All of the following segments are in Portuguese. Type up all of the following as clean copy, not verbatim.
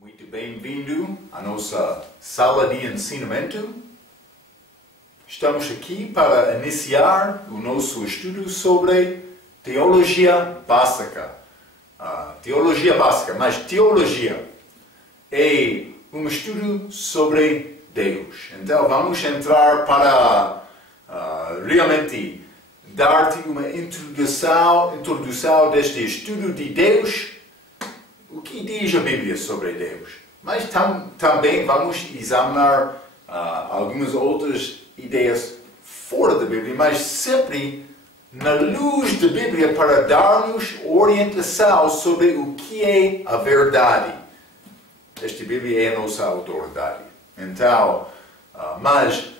Muito bem-vindo à nossa sala de ensinamento. Estamos aqui para iniciar o nosso estudo sobre teologia básica. Teologia básica, mas teologia é um estudo sobre Deus. Então vamos entrar para realmente dar-te uma introdução deste estudo de Deus. O que diz a Bíblia sobre Deus? Mas também vamos examinar algumas outras ideias fora da Bíblia, mas sempre na luz da Bíblia para dar-nos orientação sobre o que é a verdade. Esta Bíblia é a nossa autoridade. Então, mas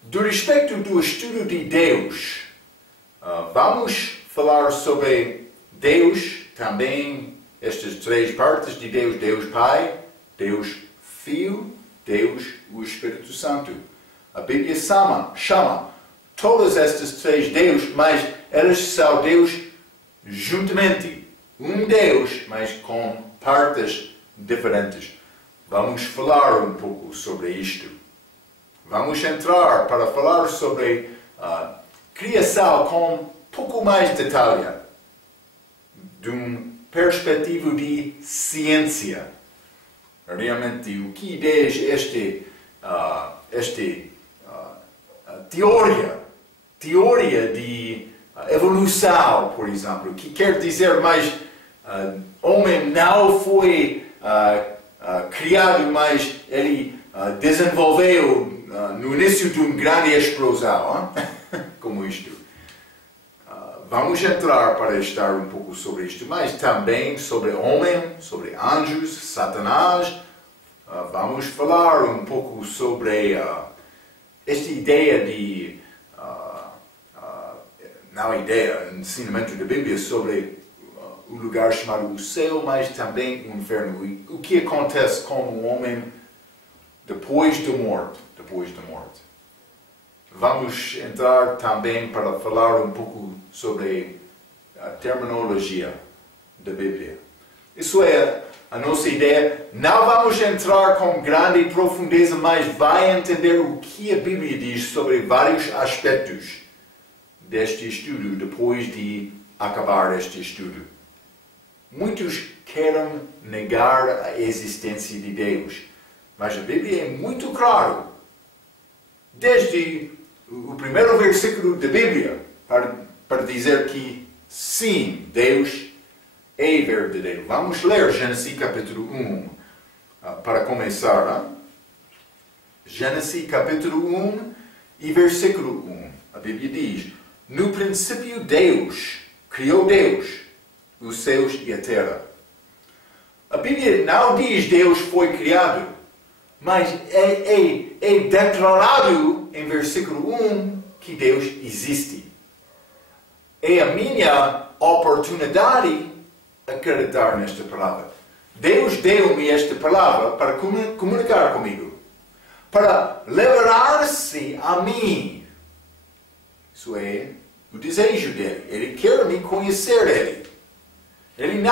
do respeito do estudo de Deus, vamos falar sobre Deus também. Estas três partes de Deus: Deus Pai, Deus Filho, Deus o Espírito Santo. A Bíblia chama todas estas três Deus, mas elas são Deus juntamente. Um Deus, mas com partes diferentes. Vamos falar um pouco sobre isto. Vamos entrar para falar sobre a criação com um pouco mais de detalhe. De uma perspectiva de ciência. Realmente, o que diz esta teoria de evolução, por exemplo, que quer dizer mais homem não foi criado, mas ele desenvolveu no início de uma grande explosão, como isto. Vamos entrar para estar um pouco sobre isto, mas também sobre homem, sobre anjos, Satanás. Vamos falar um pouco sobre esta ideia de, ensinamento da Bíblia sobre o lugar chamado o céu, mas também o inferno. E o que acontece com o homem depois da morte. Vamos entrar também para falar um pouco sobre a terminologia da Bíblia. Isso é a nossa ideia. Não vamos entrar com grande profundeza, mas vai entender o que a Bíblia diz sobre vários aspectos deste estudo depois de acabar este estudo. Muitos querem negar a existência de Deus, mas a Bíblia é muito clara. Desde o primeiro versículo da Bíblia para dizer que sim, Deus é verdadeiro. Vamos ler Gênesis capítulo 1 para começar. Gênesis capítulo 1 e versículo 1. A Bíblia diz: no princípio Deus criou os céus e a terra. A Bíblia não diz Deus foi criado, mas é declarado em versículo 1 que Deus existe. É a minha oportunidade acreditar nesta palavra. Deus deu-me esta palavra para comunicar comigo, para levar-se a mim. Isso é o desejo dele. Ele quer me conhecer. Ele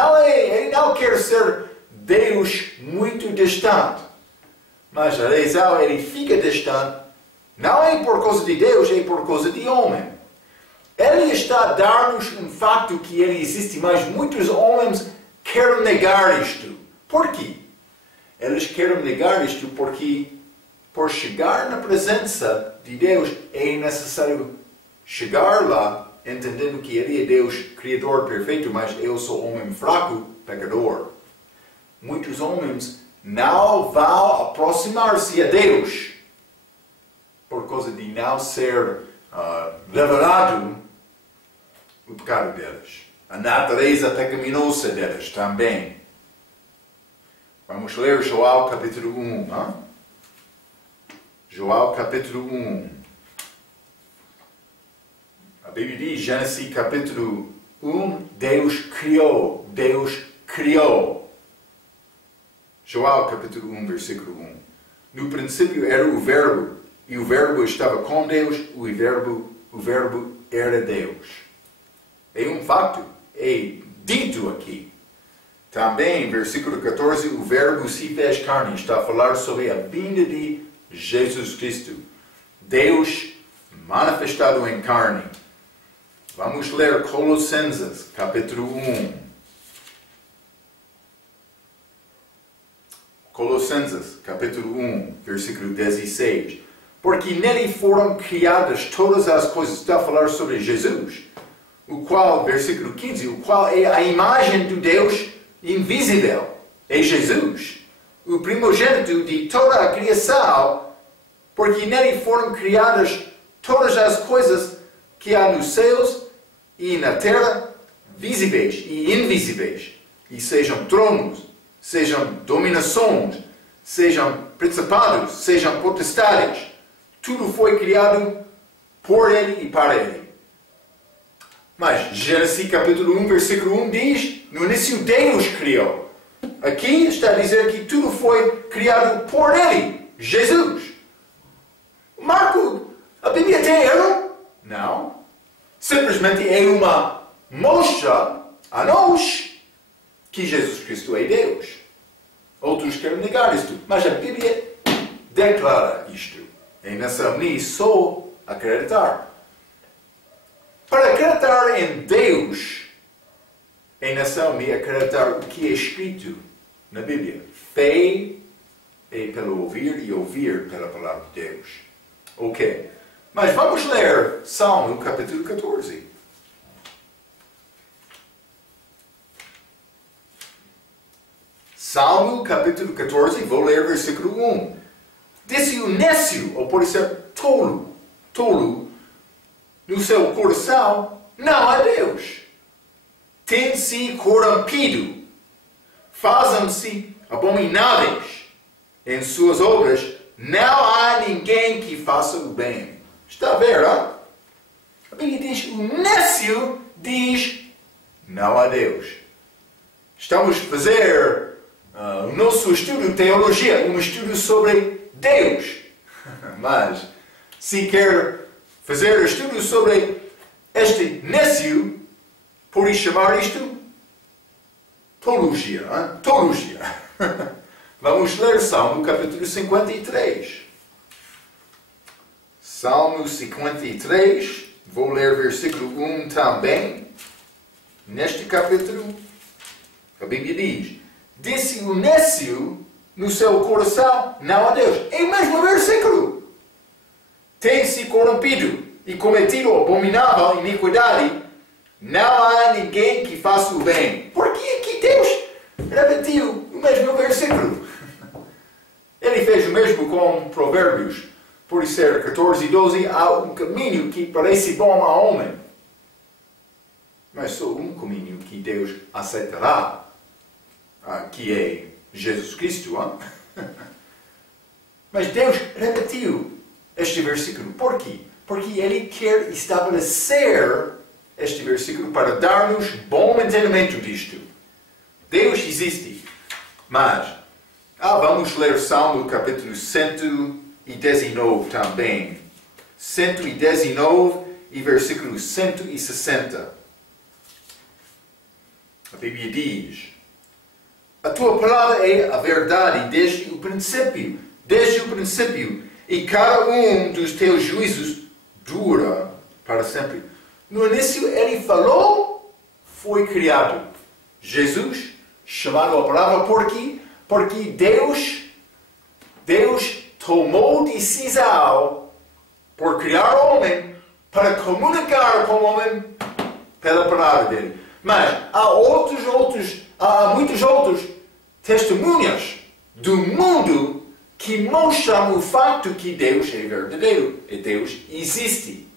não quer ser Deus muito distante. Mas a razão ele fica distante não é por causa de Deus, é por causa de homem. Ele está a dar-nos um fato que ele existe, mas muitos homens querem negar isto. Por quê? Eles querem negar isto porque, por chegar na presença de Deus, é necessário chegar lá entendendo que Ele é Deus, Criador perfeito, mas eu sou homem fraco, pecador. Muitos homens não vão aproximar-se a Deus por causa de não ser revelado o pecado deles. A natureza pecaminosa deles também. Vamos ler João capítulo 1. João capítulo 1. A Bíblia diz, Gênesis capítulo 1, Deus criou. João capítulo 1, versículo 1. No princípio era o Verbo, e o Verbo estava com Deus, o Verbo era Deus. É um fato, é dito aqui. Também, versículo 14, o verbo se fez carne. Está a falar sobre a vinda de Jesus Cristo. Deus manifestado em carne. Vamos ler Colossenses, capítulo 1. Colossenses, capítulo 1, versículo 16. Porque nele foram criadas todas as coisas. Está a falar sobre Jesus. O qual, versículo 15, o qual é a imagem do Deus invisível. É Jesus. O primogênito de toda a criação. Porque nele foram criadas todas as coisas que há nos céus e na terra, visíveis e invisíveis. E sejam tronos, sejam dominações, sejam principados, sejam potestades. Tudo foi criado por Ele e para Ele. Mas Gênesis capítulo 1, versículo 1 diz, no início Deus criou. Aqui está a dizer que tudo foi criado por Ele, Jesus. Marco, a Bíblia tem erro? Não. Simplesmente é uma mostra a nós que Jesus Cristo é Deus. Outros querem negar isto, mas a Bíblia declara isto. É nessa mim só acreditar. Para acreditar em Deus, é nessa mim acreditar o que é escrito na Bíblia. Fé é pelo ouvir e ouvir pela palavra de Deus. Ok. Mas vamos ler Salmo capítulo 14. Salmo capítulo 14, vou ler versículo 1. Disse o nécio, ou pode ser tolo, no seu coração, não há Deus. Tem-se corrompido, fazem-se abomináveis. Em suas obras, não há ninguém que faça o bem. Está a ver, hein? A Bíblia diz, o nécio diz, não há Deus. Estamos a fazer o nosso estudo de teologia, um estudo sobre Deus. Mas, se quer fazer estudo sobre este nécio, pode chamar isto teologia. Hein? Teologia. Vamos ler Salmo capítulo 53. Salmo 53, vou ler versículo 1 também. Neste capítulo, a Bíblia diz, disse o nécio no seu coração, não há Deus. É o mesmo versículo. Tem-se corrompido e cometido abominável iniquidade, não há ninguém que faça o bem. Por que aqui Deus repetiu o mesmo versículo? Ele fez o mesmo com Provérbios. Por ser 14 e 12, há um caminho que parece bom a homem. Mas só um caminho que Deus aceitará, que é Jesus Cristo. Mas Deus repetiu este versículo. Por quê? Porque Ele quer estabelecer este versículo para dar-nos bom entendimento disto. Deus existe. Mas, vamos ler Salmo capítulo 119 também. 119 e versículo 160. A Bíblia diz, a tua palavra é a verdade desde o princípio, e cada um dos teus juízos dura para sempre. No início Ele falou, foi criado. Jesus, chamado a palavra, por quê? Porque Deus tomou decisão por criar o homem para comunicar com o homem pela palavra dele. Mas há muitos outros testemunhas do mundo que mostram o fato que Deus é verdadeiro e Deus existe.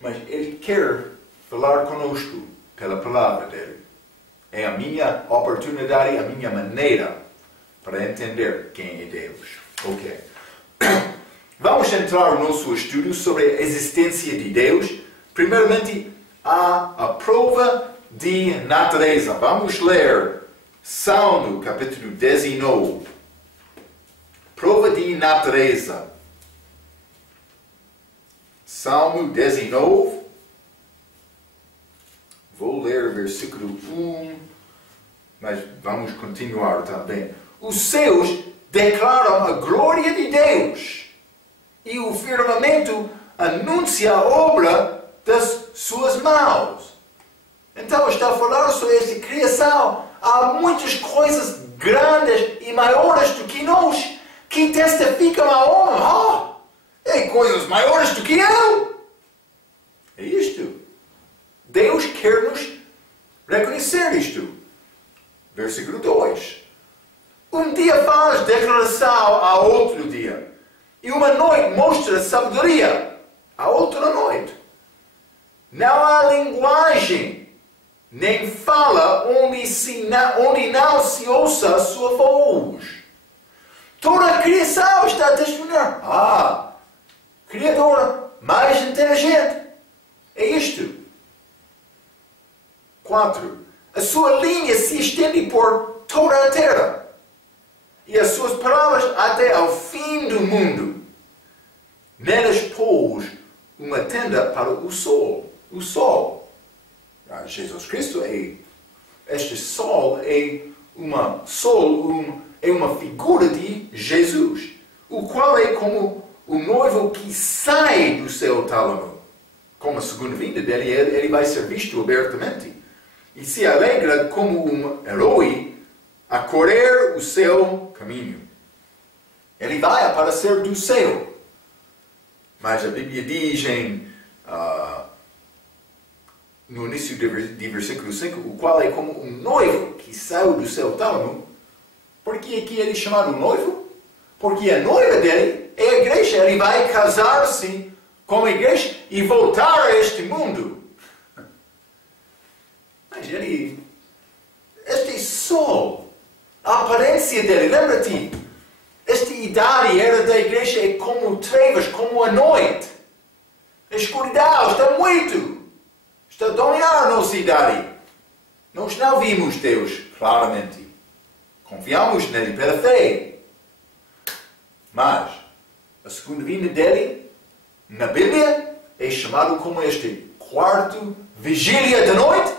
Mas Ele quer falar conosco pela palavra dele. É a minha oportunidade, a minha maneira para entender quem é Deus. Ok. Vamos entrar no nosso estudo sobre a existência de Deus. Primeiramente, a prova de natureza. Vamos ler Salmo capítulo 19. Prova de natureza. Salmo 19. Vou ler versículo 1. mas vamos continuar também. Os céus declaram a glória de Deus e o firmamento anuncia a obra das suas mãos. Então está a falar sobre esta criação. Há muitas coisas grandes e maiores do que nós que testificam ao homem. É coisas maiores do que eu. É isto. Deus quer nos reconhecer isto. Versículo 2. Um dia faz declaração a outro dia. E uma noite mostra sabedoria a outra noite. Não há linguagem, nem fala onde não se ouça a sua voz. Toda a criação está a testemunhar. Criadora mais inteligente. É isto. 4. A sua linha se estende por toda a terra. E as suas palavras até ao fim do mundo. Nelas pôs uma tenda para o sol. O sol. Jesus Cristo este sol é uma figura de Jesus, o qual é como o noivo que sai do seu tálamo. Com a segunda vinda dele, ele vai ser visto abertamente e se alegra como um herói a correr o seu caminho. Ele vai aparecer do céu. Mas a Bíblia diz no início de versículo 5, o qual é como um noivo que saiu do seu tálamo. Por que aqui ele é chamado noivo? Porque a noiva dele é a igreja. Ele vai casar-se com a igreja e voltar a este mundo. Mas este sol, a aparência dele, lembra-te, esta idade era da igreja é como trevas, como a noite. A escuridão está a dominar a nossa idade. Nós não vimos Deus claramente. Confiamos nele pela fé. Mas a segunda vinda dele, na Bíblia, é chamado como este quarto vigília da noite.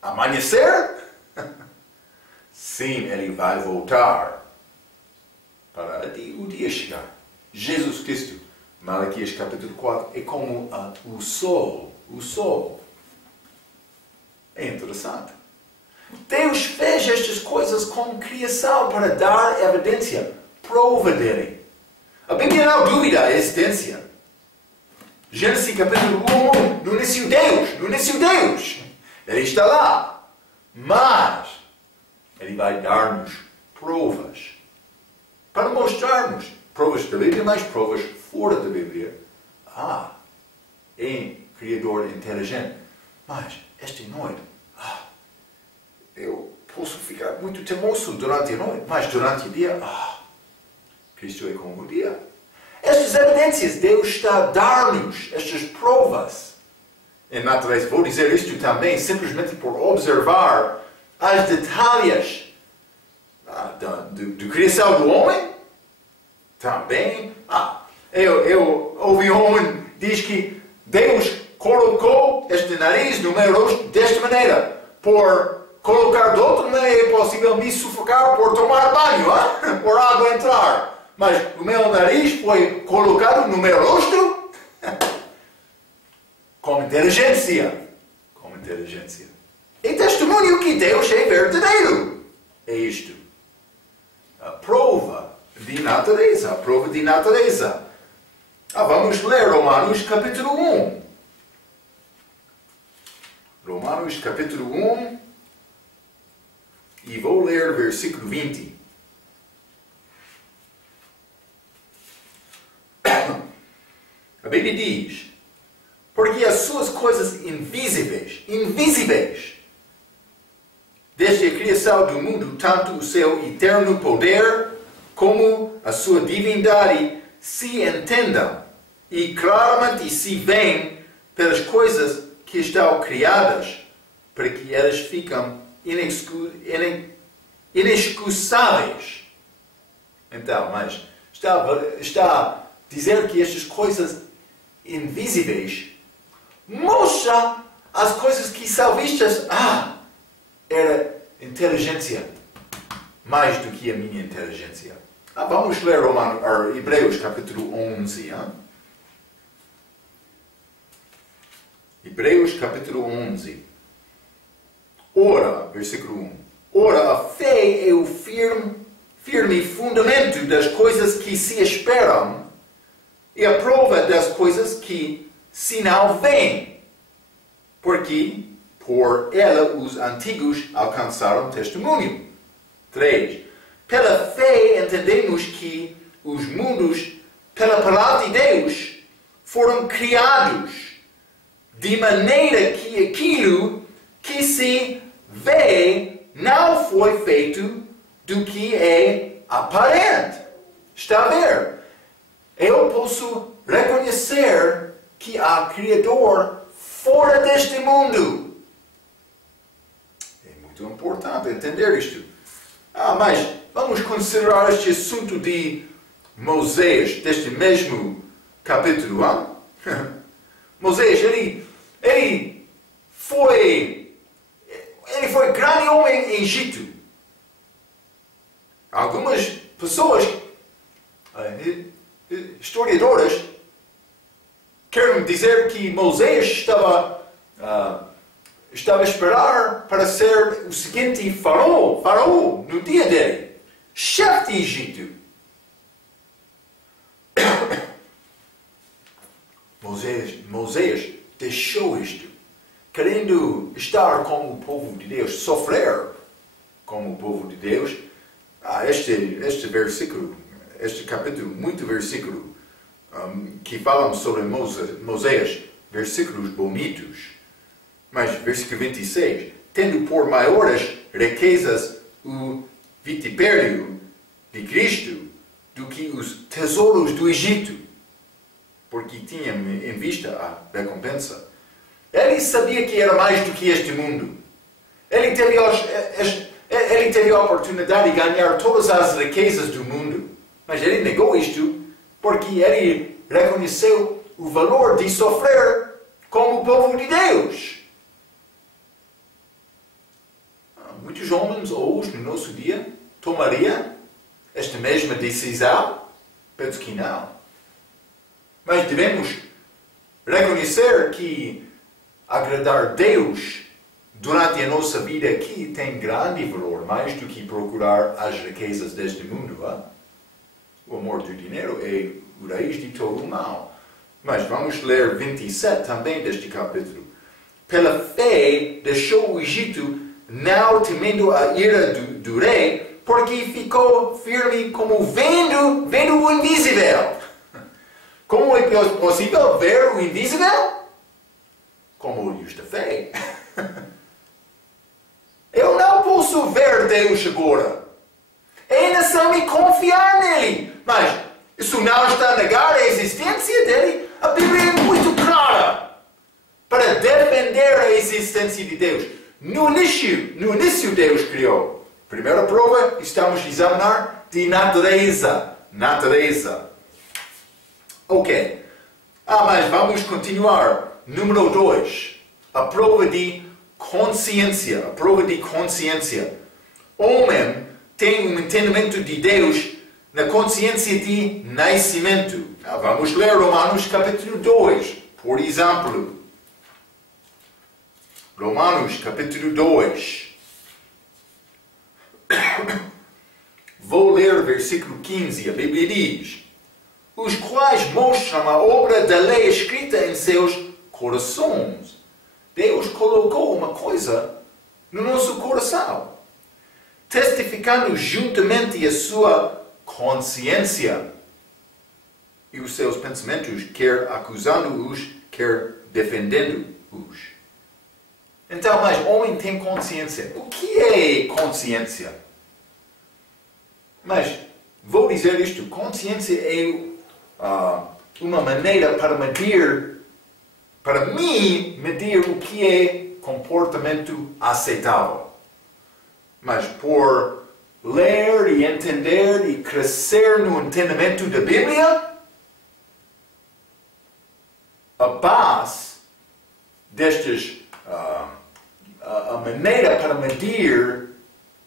Amanhecer. Sim, ele vai voltar para o dia chegar. Jesus Cristo, Malaquias capítulo 4, é como o sol. O sol. É interessante. Deus fez estas coisas com criação para dar evidência, prova dele. A Bíblia não duvida a existência. Gênesis capítulo 1, no início Deus. Ele está lá. Mas ele vai dar-nos provas para mostrarmos provas da Bíblia, mas provas fora da Bíblia. É Criador inteligente. Mas esta noite, eu posso ficar muito teimoso durante a noite, mas durante o dia, Cristo é como o dia. Estas evidências, Deus está a dar-nos estas provas. Em natureza, vou dizer isto também, simplesmente por observar as detalhes da criação do homem. Também, eu ouvi um homem diz que Deus colocou este nariz no meu rosto desta maneira. Por colocar de outra maneira é possível me sufocar por tomar banho, por água entrar. Mas o meu nariz foi colocado no meu rosto com inteligência. É testemunho que Deus é verdadeiro. É isto. A prova de natureza. Vamos ler Romanos capítulo 1. Romanos capítulo 1. E vou ler versículo 20. A Bíblia diz: porque as suas coisas invisíveis, desde a criação do mundo, tanto o seu eterno poder como a sua divindade se entendam e claramente se veem pelas coisas que estão criadas, para que elas ficam inexcusáveis. Então, mas está a dizer que estas coisas invisíveis mostram as coisas que são vistas. Era inteligência mais do que a minha inteligência. Vamos ler Hebreus capítulo 11. Hebreus capítulo 11. Ora, versículo 1. Ora, a fé é o firme fundamento das coisas que se esperam e a prova das coisas que se não veem, porque por ela os antigos alcançaram testemunho. 3. Pela fé entendemos que os mundos, pela palavra de Deus, foram criados, de maneira que aquilo que se vê não foi feito do que é aparente. Está a ver? Eu posso reconhecer que há Criador fora deste mundo. É muito importante entender isto. Mas vamos considerar este assunto de Moisés, deste mesmo capítulo. Moisés, ele foi grande homem em Egito. Algumas pessoas, historiadoras, querem dizer que Moisés estava a esperar para ser o seguinte faraó no dia dele, chefe de Egito. Moisés deixou isto, querendo estar como o povo de Deus, sofrer como o povo de Deus. Este versículo, este capítulo, muito versículo, que falam sobre Moisés, versículos bonitos. Mas, versículo 26, tendo por maiores riquezas o vitipério de Cristo do que os tesouros do Egito, porque tinha em vista a recompensa. Ele sabia que era mais do que este mundo. Ele teve a oportunidade de ganhar todas as riquezas do mundo, mas ele negou isto porque ele reconheceu o valor de sofrer como o povo de Deus. Muitos homens hoje, no nosso dia, tomariam esta mesma decisão? Penso que não. Mas devemos reconhecer que agradar Deus durante a nossa vida aqui tem grande valor, mais do que procurar as riquezas deste mundo. O amor do dinheiro é o raiz de todo o mal. Mas vamos ler 27 também deste capítulo. Pela fé deixou o Egito, não temendo a ira do rei, porque ficou firme como vendo o invisível. Como é possível ver o invisível? Com olhos da fé. Eu não posso ver Deus agora. É necessário confiar nele. Mas isso não está a negar a existência dele. A Bíblia é muito clara para defender a existência de Deus. No início Deus criou. Primeira prova, estamos a examinar de natureza. Ok. Mas vamos continuar. Número 2. A prova de consciência. Homem tem um entendimento de Deus na consciência de nascimento. Vamos ler Romanos capítulo 2, por exemplo. Romanos capítulo 2. Vou ler versículo 15. A Bíblia diz: os quais mostram a obra da lei escrita em seus corações. Deus colocou uma coisa no nosso coração, testificando juntamente a sua consciência e os seus pensamentos, quer acusando-os, quer defendendo-os. Então, mas o homem tem consciência. O que é consciência? Mas vou dizer isto: consciência é uma maneira para medir o que é comportamento aceitável. Mas por ler e entender e crescer no entendimento da Bíblia, a base destes, a maneira para medir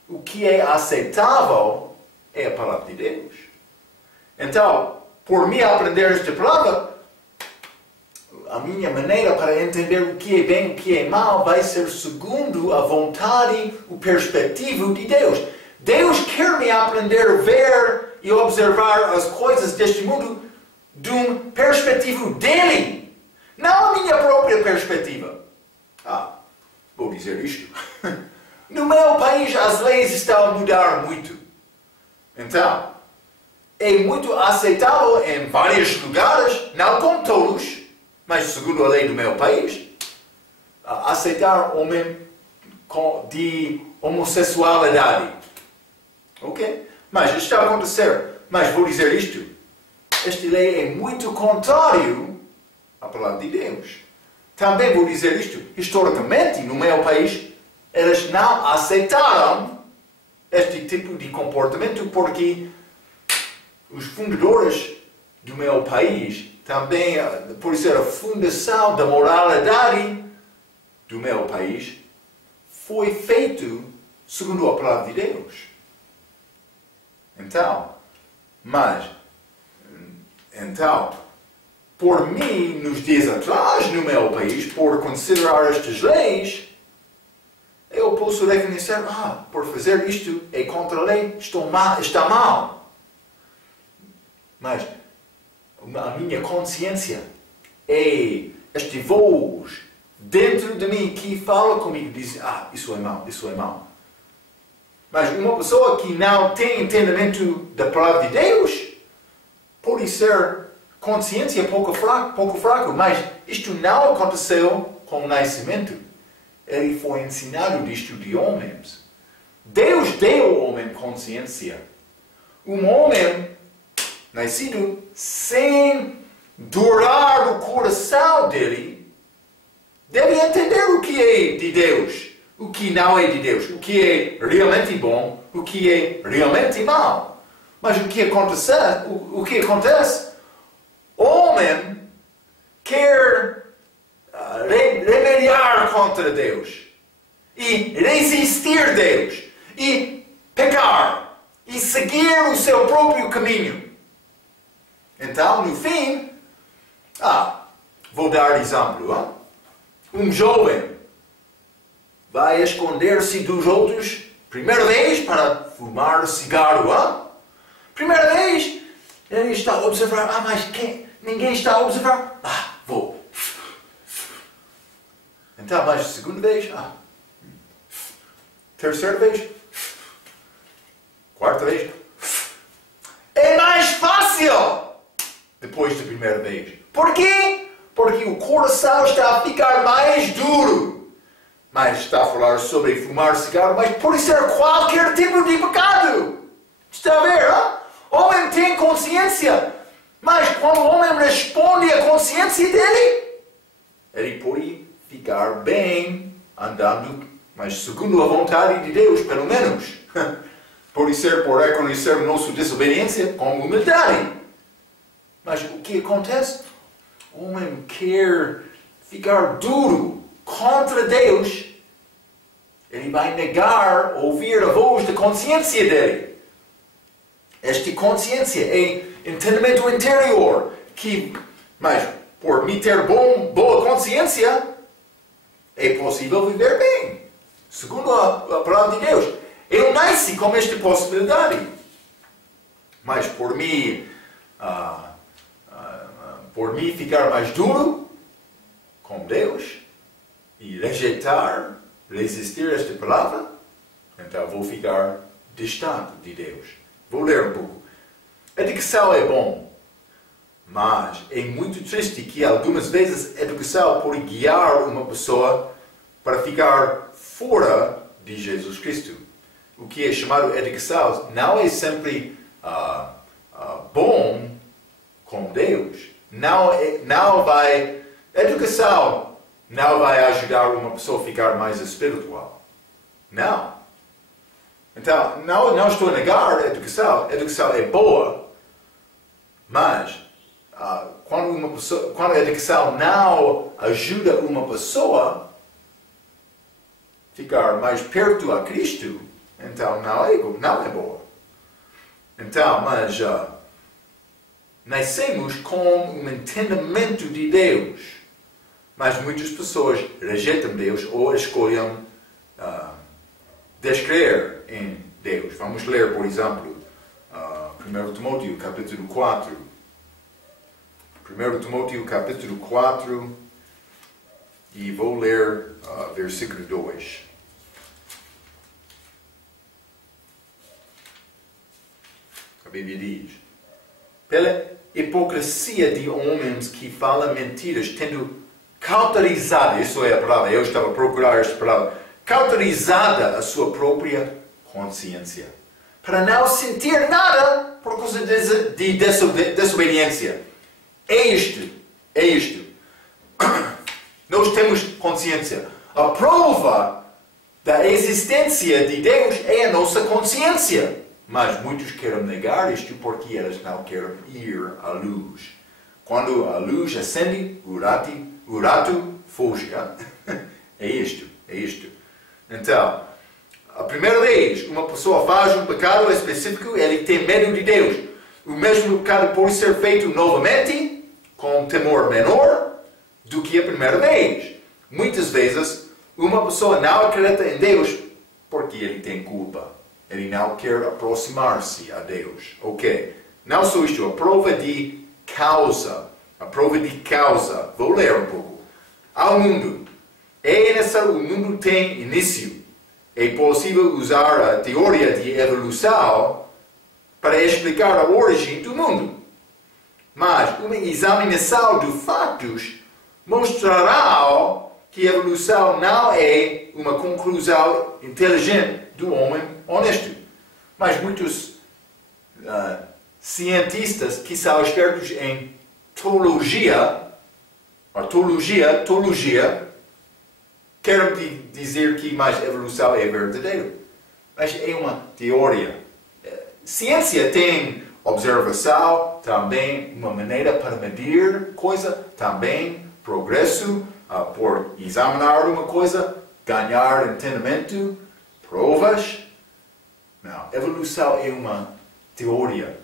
o que é aceitável é a palavra de Deus. Então, por mim aprender esta palavra, a minha maneira para entender o que é bem e o que é mal vai ser segundo a vontade, o perspectivo de Deus. Deus quer me aprender a ver e observar as coisas deste mundo de um perspectivo dele, não a minha própria perspectiva. Vou dizer isto. No meu país as leis estão a mudar muito. Então, é muito aceitável em vários lugares, não com todos, mas segundo a lei do meu país, aceitar homem de homossexualidade. Ok? Mas isto está a acontecer. Mas vou dizer isto. Esta lei é muito contrário à palavra de Deus. Também vou dizer isto. Historicamente, no meu país, eles não aceitaram este tipo de comportamento porque os fundadores do meu país, também por ser a fundação da moralidade do meu país, foi feito segundo a palavra de Deus. Então, por mim, nos dias atrás, no meu país, por considerar estas leis, eu posso reconhecer, por fazer isto é contra a lei, está mal. Mas a minha consciência é esta voz dentro de mim que fala comigo e diz, isso é mal, isso é mal. Mas uma pessoa que não tem entendimento da palavra de Deus pode ser consciência pouco fraco, mas isto não aconteceu com o nascimento. Ele foi ensinado disto de homens. Deus deu ao homem consciência. Um homem nascido sem durar o coração dele deve entender o que é de Deus, o que não é de Deus, o que é realmente bom, o que é realmente mal. Mas o que acontece? O homem quer rebeliar contra Deus e resistir a Deus e pecar e seguir o seu próprio caminho. Então, no fim, vou dar exemplo. Um jovem vai esconder-se dos outros, primeira vez, para fumar cigarro. Primeira vez, ele está a observar, mas ninguém está a observar. Vou. Então, mas segunda vez, terceira vez, quarta vez. É mais fácil depois da primeira vez. Por quê? Porque o coração está a ficar mais duro. Mas está a falar sobre fumar cigarro, mas pode ser qualquer tipo de pecado. Está a ver? O homem tem consciência. Mas quando o homem responde à consciência dele, ele pode ficar bem andando, mas segundo a vontade de Deus, pelo menos. Pode ser por reconhecer nossa desobediência com humildade. Mas o que acontece? O homem quer ficar duro contra Deus. Ele vai negar ouvir a voz da consciência dele. Esta consciência é entendimento interior. Mas por me ter boa consciência, é possível viver bem. Segundo a palavra de Deus. Eu nasci com esta possibilidade. Mas por mim ficar mais duro com Deus e resistir a esta palavra, então vou ficar distante de Deus. Vou ler um pouco. A educação é bom, mas é muito triste que algumas vezes a educação pode guiar uma pessoa para ficar fora de Jesus Cristo. O que é chamado educação não é sempre bom com Deus. Educação não vai ajudar uma pessoa a ficar mais espiritual. Não. Então, não estou a negar a educação. A educação é boa, mas quando a educação não ajuda uma pessoa a ficar mais perto a Cristo, Então não é boa. Então, mas nascemos com um entendimento de Deus. Mas muitas pessoas rejeitam Deus ou escolhem descrer em Deus. Vamos ler, por exemplo, 1 Timóteo capítulo 4. 1 Timóteo capítulo 4 e vou ler versículo 2. A Bíblia diz: pela hipocrisia de homens que falam mentiras, tendo cauterizada, isso é a palavra, eu estava a procurar esta palavra, cauterizada a sua própria consciência, para não sentir nada por causa de desobediência. É isto. Nós temos consciência. A prova da existência de Deus é a nossa consciência. Mas muitos querem negar isto porque eles não querem ir à luz. Quando a luz acende, o rato foge. É isto. Então, a primeira vez uma pessoa faz um pecado específico, ele tem medo de Deus. O mesmo pecado pode ser feito novamente, com temor menor, do que a primeira vez. Muitas vezes, uma pessoa não acredita em Deus porque ele tem culpa. Ele não quer aproximar-se a Deus. Ok. Não só isto, a prova de causa. Vou ler um pouco. Ao mundo. É necessário, o mundo tem início. É possível usar a teoria de evolução para explicar a origem do mundo. Mas uma examinação dos fatos mostrará que a evolução não é uma conclusão inteligente do homem honesto. Mas muitos cientistas que são expertos em teologia, querem dizer que mais evolução é verdadeira. Mas é uma teoria. Ciência tem observação, também uma maneira para medir coisa, também progresso, por examinar uma coisa, ganhar entendimento, provas. Não, evolução é uma teoria.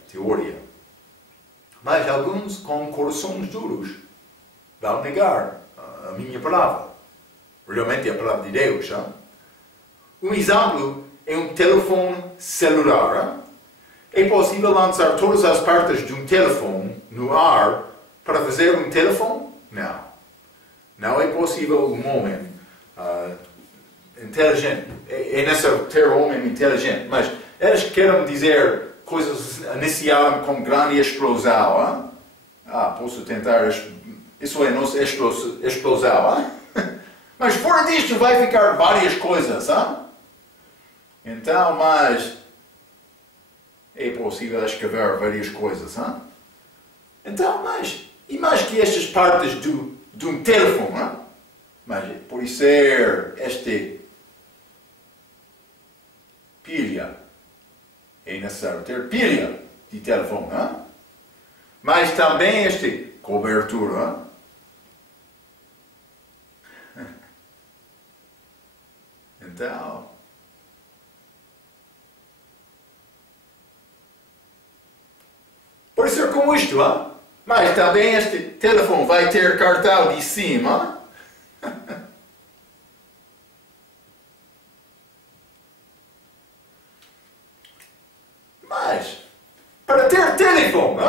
Mas alguns com corações duros vão negar a minha palavra. Realmente é a palavra de Deus. Um exemplo é um telefone celular. É possível lançar todas as partes de um telefone no ar para fazer um telefone? Não. Não é possível um homem inteligente. É necessário ter um homem inteligente. Mas eles querem dizer coisas iniciaram com grande explosão. Posso tentar. Isso é nossa explosão. Mas fora disto vai ficar várias coisas. Então, mas é possível escrever várias coisas. Então, mas e mais que estas partes de um telefone? Mas pode ser este pilha. É necessário ter pilha de telefone. Mas também este cobertura. Então, pode ser como isto, mas também este telefone vai ter cartão de cima. Mas, para ter telefone,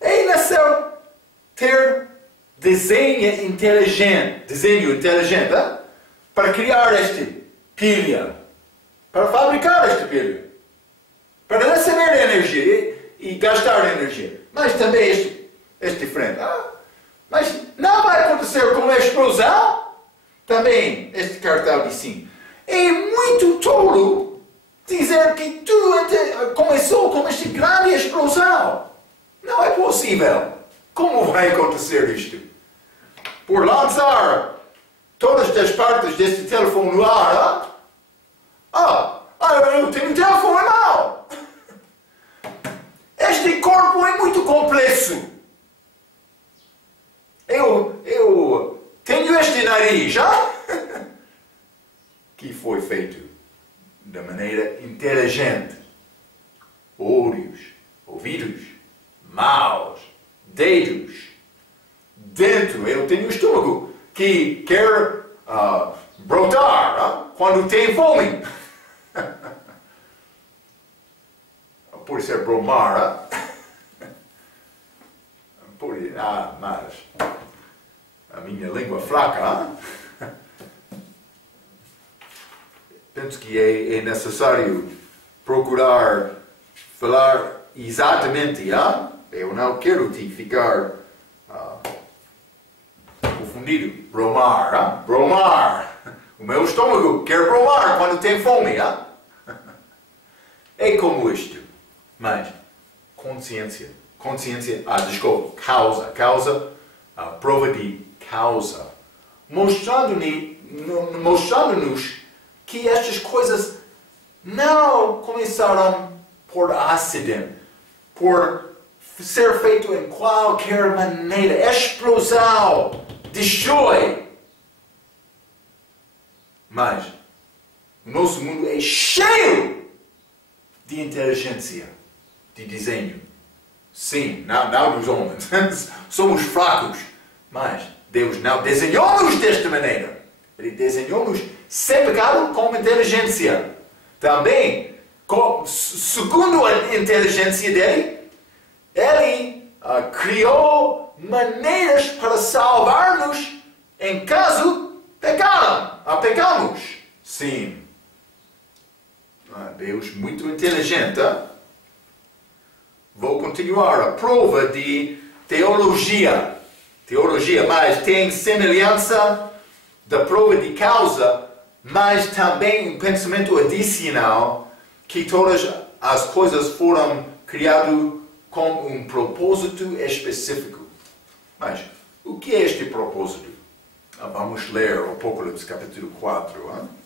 é necessário ter desenho inteligente, para criar este pilha, para fabricar este pilha, para receber energia e gastar energia. Mas também este frente. Mas não vai acontecer com a explosão. Também este cartão de sim. É muito tolo dizer que tudo começou com esta grande explosão. Não é possível. Como vai acontecer isto? Por lançar todas as partes deste telefone no ar. Eu tenho um telefone mau. Este corpo é muito complexo. Eu tenho este nariz. que foi feito de maneira inteligente. Olhos, ouvidos, mãos, dedos. Dentro eu tenho o estômago que quer brotar quando tem fome. Pode ser bromar. Mas a minha língua fraca. Penso que é necessário procurar falar exatamente. Eu não quero te ficar confundido. Bromar. Bromar. O meu estômago quer bromar quando tem fome. É como isto. Mas consciência. Consciência, desculpa, causa. Causa, prova de causa. Mostrando-nos que estas coisas não começaram por acidente, por ser feito em qualquer maneira, explosão, destrói. Mas o nosso mundo é cheio de inteligência, de desenho. Sim, não dos homens. Somos fracos. Mas Deus não desenhou-nos desta maneira. Ele desenhou-nos sem pecado com inteligência. Também, segundo a inteligência dele, ele criou maneiras para salvar-nos em caso pecamos. Sim. Deus muito inteligente. Vou continuar a prova de teologia. Teologia, mas tem semelhança da prova de causa, mas também um pensamento adicional que todas as coisas foram criadas com um propósito específico. Mas o que é este propósito? Vamos ler o Apocalipse capítulo 4.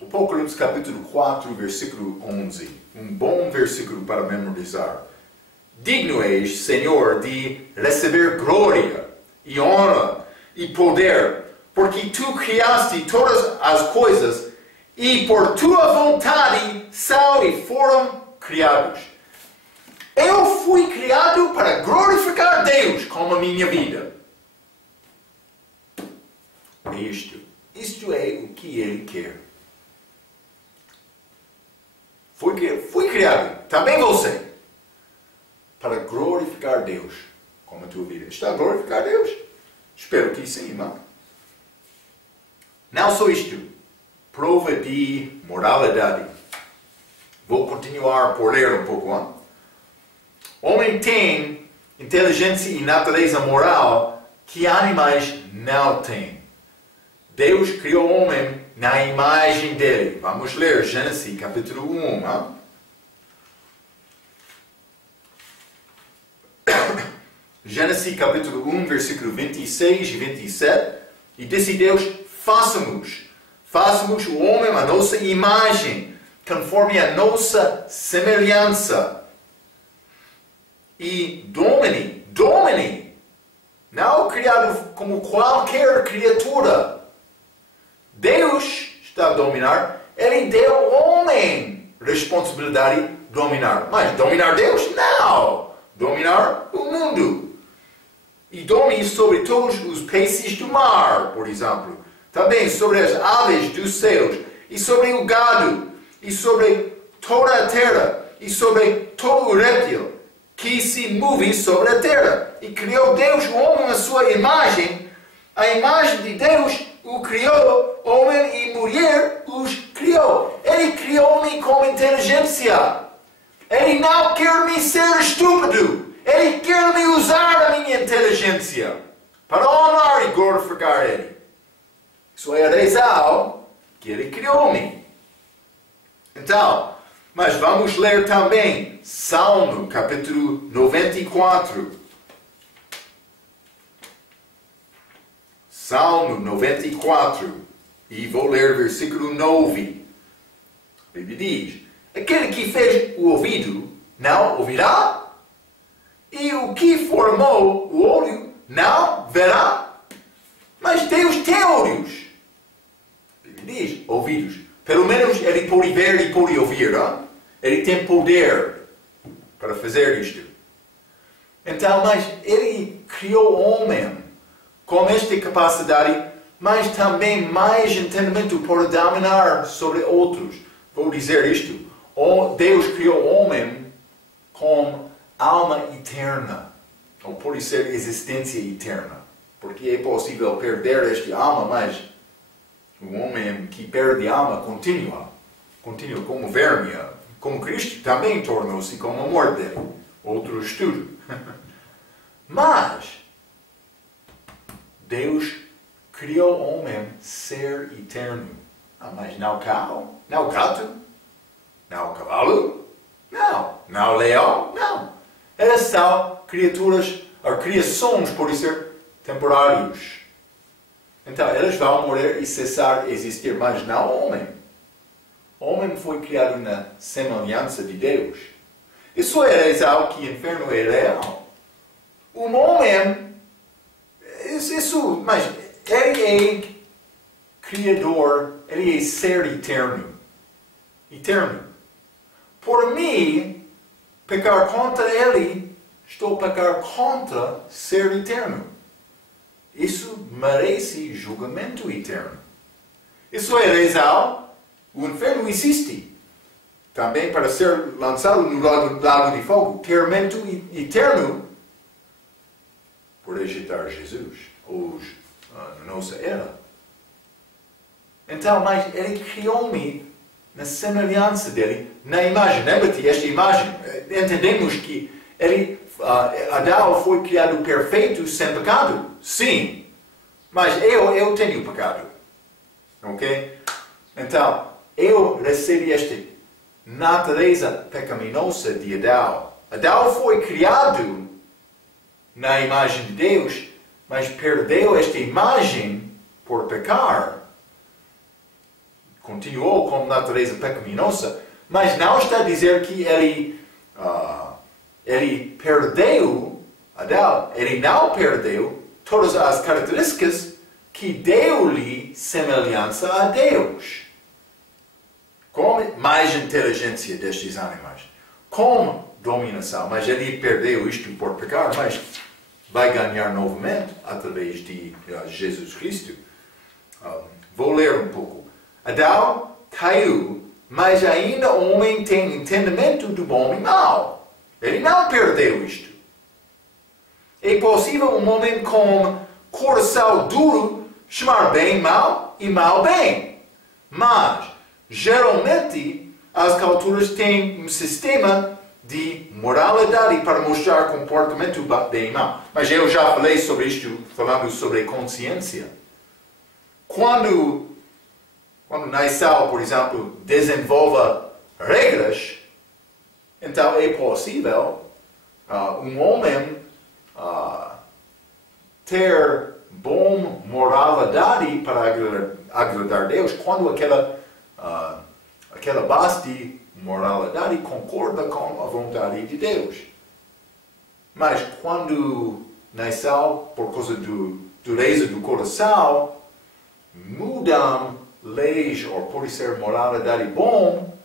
Apocalipse capítulo 4, versículo 11. Um bom versículo para memorizar. Digno és, Senhor, de receber glória e honra e poder, porque tu criaste todas as coisas e por tua vontade são e foram criados. Eu fui criado para glorificar Deus com a minha vida. Isto é o que Ele quer. Fui criado, também você, para glorificar Deus com a tua vida. Está a glorificar Deus? Espero que sim, não? Não só isto. Prova de moralidade. Vou continuar por ler um pouco. Homem tem inteligência e natureza moral que animais não têm. Deus criou o homem na imagem dele. Vamos ler Gênesis capítulo 1. Gênesis capítulo 1, versículo 26 e 27. E disse Deus, façamos o homem a nossa imagem, conforme a nossa semelhança. E domine, não criado como qualquer criatura. Deus está a dominar, Ele deu ao homem responsabilidade de dominar. Mas dominar Deus? Não! Dominar o mundo. E domine sobre todos os peixes do mar, por exemplo. Também sobre as aves dos céus. E sobre o gado. E sobre toda a terra. E sobre todo o réptil que se move sobre a terra. E criou Deus o homem à sua imagem. A imagem de Deus o criou, homem e mulher os criou. Ele criou-me com inteligência. Ele não quer me ser estúpido. Ele quer me usar a minha inteligência para honrar e glorificar Ele. Isso é a razão que Ele criou-me. Então, mas vamos ler também Salmo capítulo 94. Salmo 94, e vou ler versículo 9. A Bíblia diz, aquele que fez o ouvido não ouvirá, e o que formou o olho não verá, mas Deus tem olhos. Ele diz, ouvidos. Pelo menos ele pode ver e pode ouvir. Não? Ele tem poder para fazer isto. Então, mas ele criou o homem com esta capacidade, mas também mais entendimento para dominar sobre outros. Vou dizer isto. Deus criou o homem com alma eterna. Ou pode ser existência eterna. Porque é possível perder esta alma, mas o homem que perde a alma continua como verme. Como Cristo também tornou-se como a morte dele. Outro estudo. Mas Deus criou o homem ser eterno. Mas não carro, não gato, não cavalo, não leão, não. Elas são criaturas, ou criações, por ser temporários. Então, elas vão morrer e cessar de existir, mas não o homem. O homem foi criado na semelhança de Deus. Isso é algo que o inferno é real. O homem, mas ele é criador, ele é ser eterno. Eterno. Por mim, pecar contra ele, estou a pecar contra ser eterno. Isso merece julgamento eterno. Isso é razão. O inferno existe. Também para ser lançado no lago de fogo. Tormento eterno por rejeitar Jesus. Hoje, na nossa era. Então, mas ele criou-me na semelhança dele, na imagem. Lembra-te esta imagem? Entendemos que Adão foi criado perfeito sem pecado. Sim. Mas eu tenho pecado. Ok? Então, eu recebi esta natureza pecaminosa de Adão. Adão foi criado na imagem de Deus, mas perdeu esta imagem por pecar. Continuou com natureza pecaminosa, mas não está a dizer que ele perdeu, Adão, ele não perdeu todas as características que deu-lhe semelhança a Deus. Com mais inteligência destes animais, com dominação, mas ele perdeu isto por pecar, mas vai ganhar novamente através de Jesus Cristo. Vou ler um pouco. Adão caiu, mas ainda o homem tem entendimento do bom e mal. Ele não perdeu isto. É possível um homem com coração duro chamar bem mal e mal bem. Mas, geralmente, as culturas têm um sistema de moralidade para mostrar comportamento bem e mal. Mas eu já falei sobre isto, falando sobre consciência. Quando Naisal, por exemplo, desenvolve regras, então é possível um homem ter boa moralidade para agradar Deus quando aquela base de moralidade concorda com a vontade de Deus. Mas quando Naisal, por causa da dureza do coração, mudam leis, ou pode ser moralidade bom,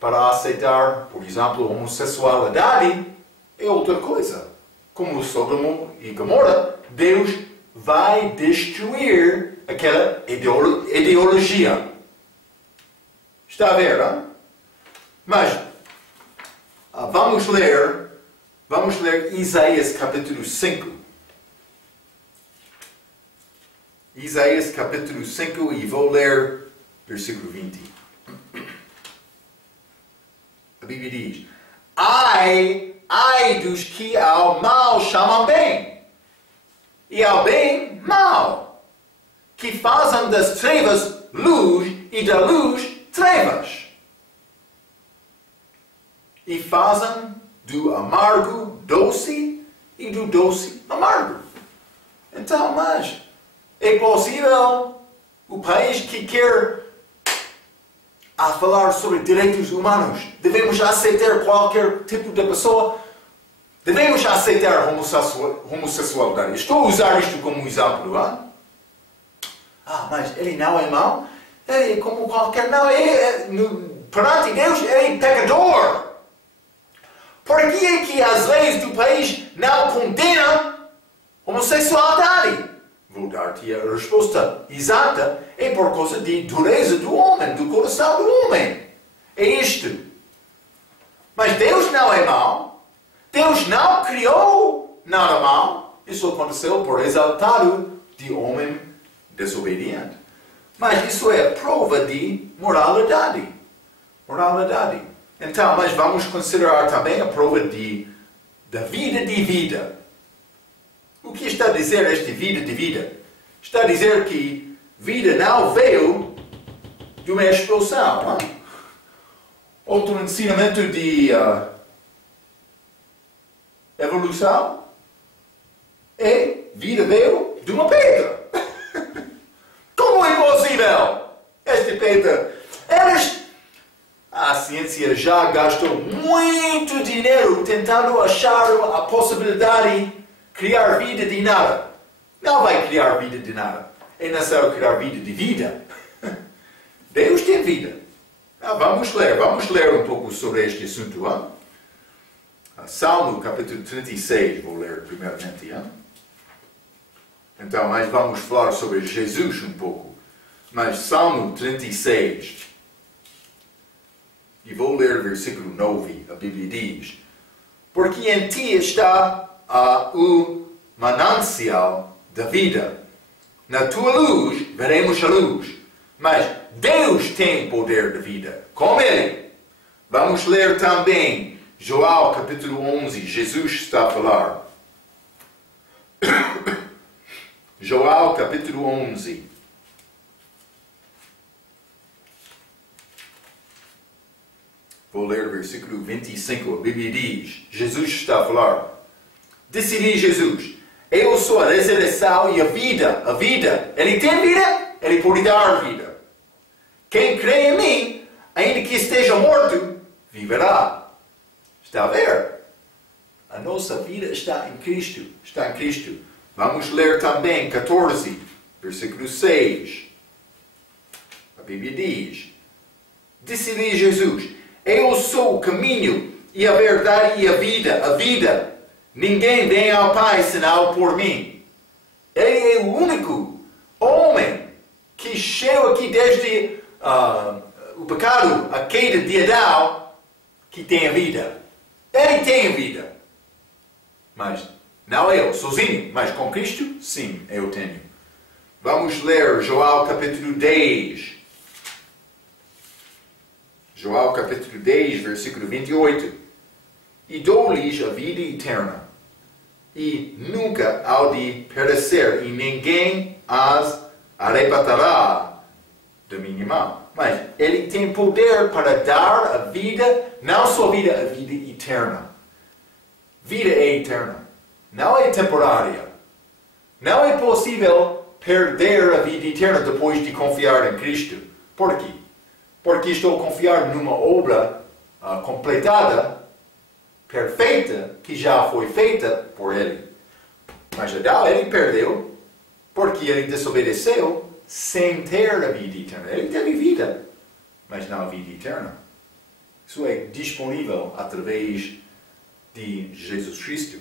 para aceitar, por exemplo, homossexualidade, é outra coisa. Como Sodoma e Gomorra, Deus vai destruir aquela ideologia. Está a ver, não? Mas, vamos ler Isaías capítulo 5. Isaías capítulo 5 e vou ler versículo 20. A Bíblia diz: Ai dos que ao mal chamam bem, e ao bem mal, que fazem das trevas luz e da luz trevas, e fazem do amargo doce e do doce amargo. Então, mas é possível o país que quer falar sobre direitos humanos, devemos aceitar qualquer tipo de pessoa Devemos aceitar a homossexualidade. Estou a usar isto como exemplo. Hein? Mas ele não é mau? Ele é como qualquer... Não, perante Deus, ele é pecador. Por que é que as leis do país não condenam homossexualidade? Vou dar-te a resposta exata. É por causa da dureza do homem, do coração do homem. É isto. Mas Deus não é mau. Deus não criou nada mal. Isso aconteceu por resultado de homem desobediente. Mas isso é prova de moralidade. Moralidade. Então, mas vamos considerar também a prova da vida de vida. O que está a dizer esta vida de vida? Está a dizer que vida não veio de uma explosão. Hein? Outro ensinamento de evolução é vida veio de uma pedra. Como é possível? Esta pedra... A ciência já gastou muito dinheiro tentando achar a possibilidade de criar vida de nada. Não vai criar vida de nada. É necessário criar vida de vida. Deus tem vida. Vamos ler um pouco sobre este assunto. Hein? Salmo capítulo 36, vou ler primeiramente. Hein? Então, mas vamos falar sobre Jesus um pouco. Mas Salmo 36, e vou ler versículo 9, a Bíblia diz: porque em ti está o manancial da vida. Na tua luz veremos a luz. Mas Deus tem poder de vida, como Ele. Vamos ler também João capítulo 11, Jesus está a falar. João capítulo 11. Vou ler o versículo 25, a Bíblia diz, Jesus está a falar. Disse-lhe Jesus: eu sou a ressurreição e a vida. A vida. Ele tem vida, Ele pode dar vida. Quem crê em mim, ainda que esteja morto, viverá. Está a ver? A nossa vida está em Cristo. Está em Cristo. Vamos ler também 14, versículo 6. A Bíblia diz: disse-lhe Jesus: eu sou o caminho e a verdade e a vida. A vida. Ninguém vem ao Pai senão por mim. Ele é o único homem que chegou aqui desde o pecado, a queda de Adão, que tem a vida. Ele tem a vida. Mas não eu, sozinho. Mas com Cristo, sim, eu tenho. Vamos ler João capítulo 10. João capítulo 10, versículo 28. E dou-lhes a vida eterna, e nunca há de perecer, e ninguém as arrebatará da minha mão. Mas Ele tem poder para dar a vida, não só a vida eterna. Vida é eterna, não é temporária. Não é possível perder a vida eterna depois de confiar em Cristo. Por quê? Porque estou a confiar numa obra completada, perfeita, que já foi feita por Ele. Mas Adão, ele perdeu, porque ele desobedeceu sem ter a vida eterna. Ele teve vida, mas não a vida eterna. Isso é disponível através de Jesus Cristo.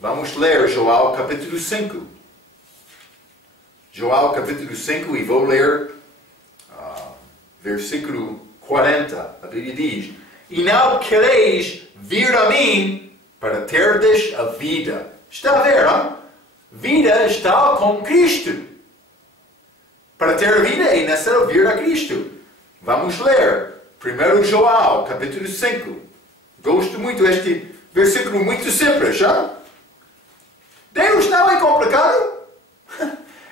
Vamos ler João capítulo 5. João capítulo 5, e vou ler versículo 40. A Bíblia diz: e não quereis vir a mim para terdes a vida. Está a ver, hein? Vida está com Cristo. Para ter a vida é necessário vir a Cristo. Vamos ler 1 João, capítulo 5. Gosto muito deste versículo, muito simples, já? Deus não é complicado.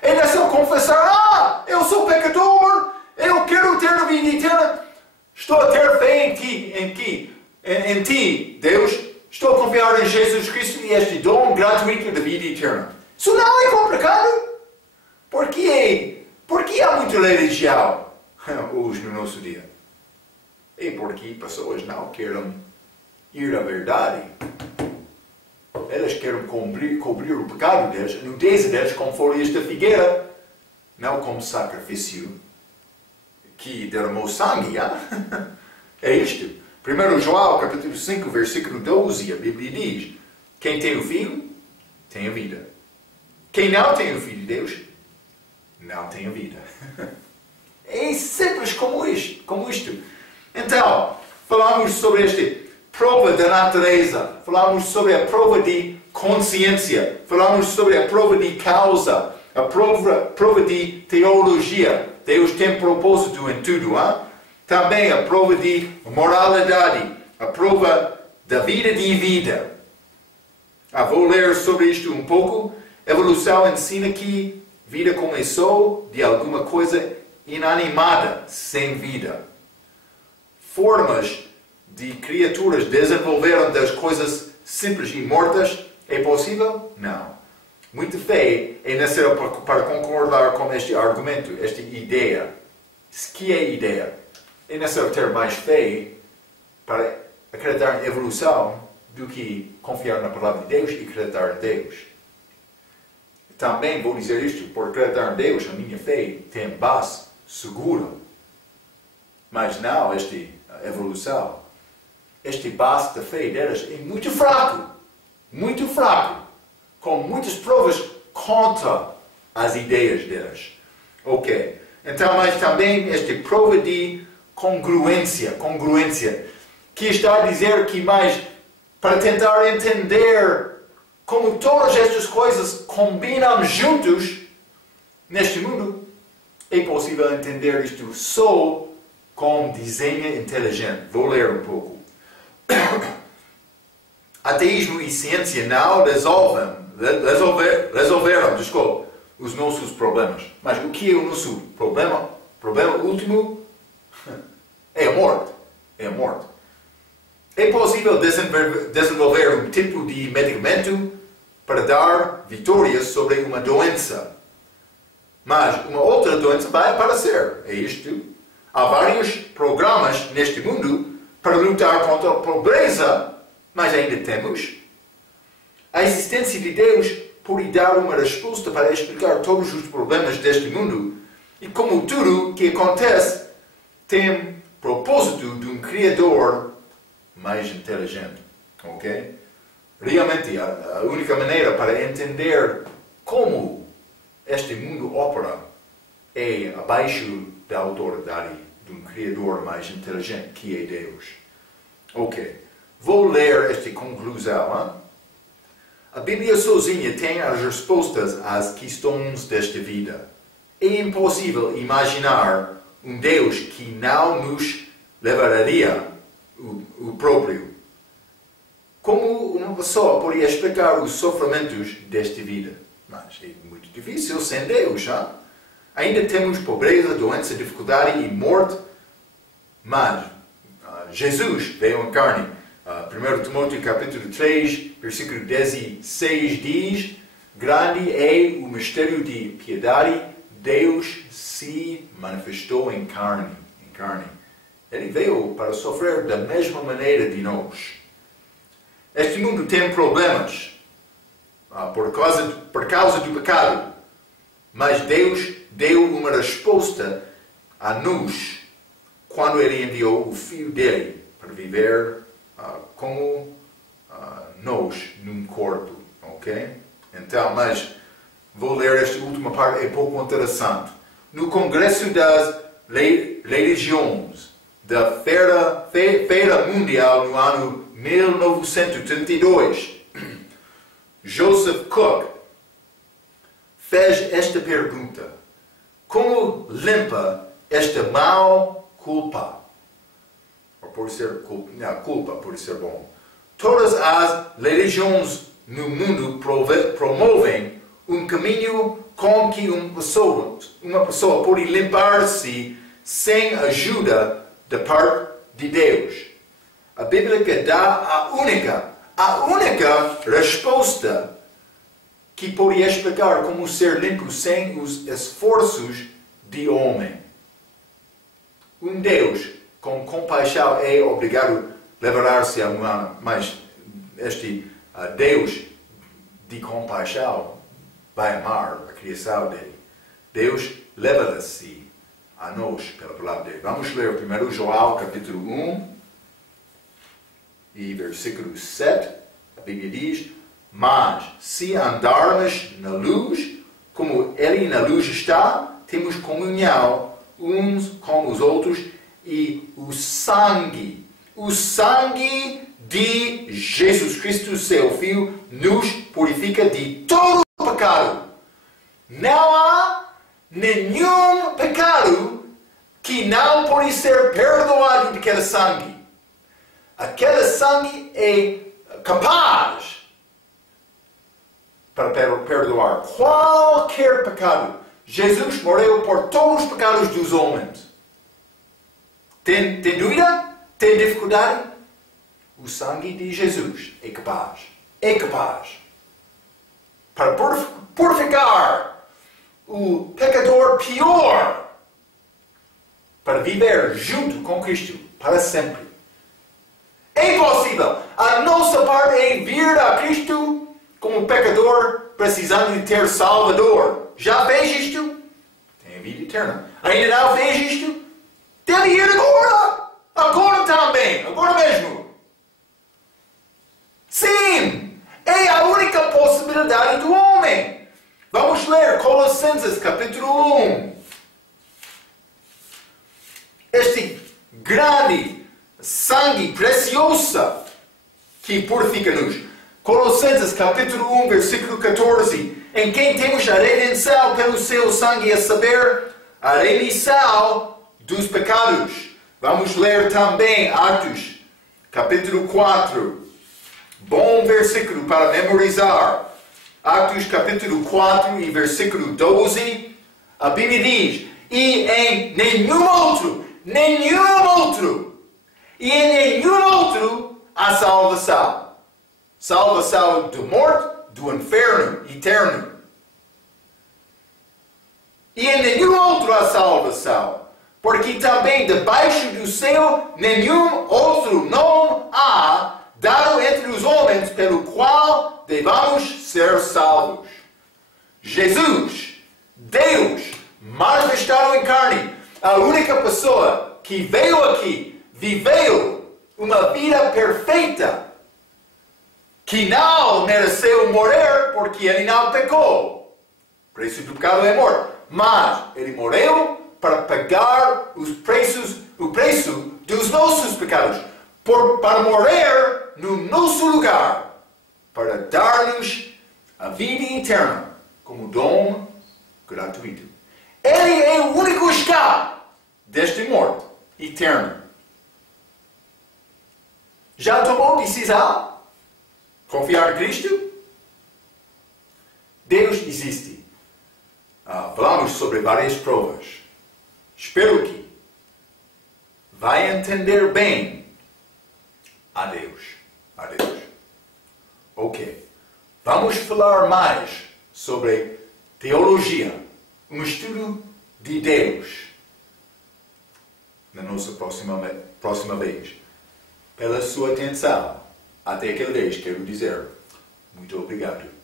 É necessário confessar: eu sou pecador, eu quero ter a vida eterna. Estou a ter fé em ti, Deus. Estou a confiar em Jesus Cristo e este dom gratuito da vida eterna. Isso não é complicado. Por que há muita religião hoje no nosso dia? É porque pessoas não querem ir à verdade. eles querem cobrir o pecado deles, a nudez deles com folhas de figueira, não como sacrifício que derramou sangue. É isto. 1 João, capítulo 5, versículo 12, a Bíblia diz: quem tem o Filho, tem a vida. Quem não tem o Filho de Deus, não tem a vida. É simples como isto. Então, falamos sobre esta prova da natureza, falamos sobre a prova de consciência, falamos sobre a prova de causa, a prova de teologia. Deus tem propósito em tudo. Também a prova de moralidade, a prova da vida de vida. Vou ler sobre isto um pouco. Evolução ensina que vida começou de alguma coisa inanimada, sem vida. Formas de criaturas desenvolveram das coisas simples e mortas. É possível? Não. Muita fé é necessária para concordar com este argumento, esta ideia. Que é a ideia? É necessário ter mais fé para acreditar em evolução do que confiar na palavra de Deus e acreditar em Deus. Também vou dizer isto, por acreditar em Deus, a minha fé tem base segura. Mas não esta evolução. Este base da fé delas é muito fraco, com muitas provas contra as ideias delas. Ok. Então, mas também esta prova de congruência, que está a dizer que mais para tentar entender como todas estas coisas combinam juntos neste mundo, é possível entender isto só com desenho inteligente. Vou ler um pouco. Ateísmo e ciência não resolveram os nossos problemas. Mas o que é o nosso problema? O problema último é a morte. É possível desenvolver um tipo de medicamento para dar vitórias sobre uma doença. Mas uma outra doença vai aparecer. É isto. Há vários programas neste mundo para lutar contra a pobreza, mas ainda temos. A existência de Deus pode dar uma resposta para explicar todos os problemas deste mundo. E como tudo que acontece tem propósito de um Criador mais inteligente. Ok? Realmente, a única maneira para entender como este mundo opera é abaixo da autoridade de um Criador mais inteligente, que é Deus. Ok. Vou ler esta conclusão. A Bíblia sozinha tem as respostas às questões desta vida. É impossível imaginar um Deus que não nos levaria o próprio. Como uma pessoa poderia explicar os sofrimentos desta vida? Mas é muito difícil sem Deus. Ainda temos pobreza, doença, dificuldade e morte. Mas Jesus veio em carne. 1 Timóteo capítulo 3, versículo 16 diz: grande é o mistério de piedade, Deus se manifestou em carne. Ele veio para sofrer da mesma maneira de nós. Este mundo tem problemas por causa do pecado, mas Deus deu uma resposta a nós quando Ele enviou o Filho dele para viver como nós num corpo, ok? Então, mas vou ler esta última parte, é pouco interessante. No Congresso das Religiões da Feira Mundial no ano 1932, Joseph Cook fez esta pergunta: como limpa esta mau culpa? Por ser culpa, por ser bom. Todas as religiões no mundo promovem um caminho com que uma pessoa pode limpar-se sem ajuda da parte de Deus. A Bíblia dá a única resposta que pode explicar como ser limpo sem os esforços de homem. Um Deus com compaixão é obrigado a levar-se a humano, mas este Deus de compaixão vai amar a criação dele. Deus leva-se a nós pela palavra dele. Vamos ler 1 João capítulo 1 e versículo 7. A Bíblia diz: mas se andarmos na luz, como ele na luz está, temos comunhão uns com os outros, e o sangue de Jesus Cristo, seu Filho, nos purifica de todo o pecado. Não há nenhum pecado que não pode ser perdoado daquele sangue. Aquele sangue é capaz para perdoar qualquer pecado. Jesus morreu por todos os pecados dos homens. Tem dúvida? Tem dificuldade? O sangue de Jesus é capaz. É capaz para purificar o pecador pior, para viver junto com Cristo para sempre. É impossível. A nossa parte é vir a Cristo como pecador, precisando de ter Salvador. Já fez isto? Tem a vida eterna. Ainda não fez isto? Deve ir agora! Agora também! Agora mesmo! Sim! É a única possibilidade do homem. Vamos ler Colossenses capítulo 1. Este grande sangue precioso que purifica-nos. Colossenses capítulo 1, versículo 14. Em quem temos a redenção pelo seu sangue, a saber, a remissão dos pecados. Vamos ler também Atos capítulo 4. Bom versículo para memorizar. Atos capítulo 4 e versículo 12. A Bíblia diz: e em nenhum outro, e em nenhum outro há salvação. Salvação do morto, do inferno eterno. E em nenhum outro há salvação, porque também debaixo do céu nenhum outro nome há dado entre os homens pelo qual devamos ser salvos. Jesus, Deus, manifestado em carne, a única pessoa que veio aqui, viveu uma vida perfeita, que não mereceu morrer porque ele não pecou. O preço do pecado é morte. Mas ele morreu para pagar o preço dos nossos pecados. Para morrer no nosso lugar. Para dar-nos a vida eterna como dom gratuito. Ele é o único escape desta morte eterna. Já tomou decisão? Confiar em Cristo? Deus existe. Falamos sobre várias provas. Espero que vai entender bem a Deus. Ok. Vamos falar mais sobre teologia. Um estudo de Deus. Na nossa próxima vez. Pela sua atenção. Até aquela vez, quero dizer muito obrigado.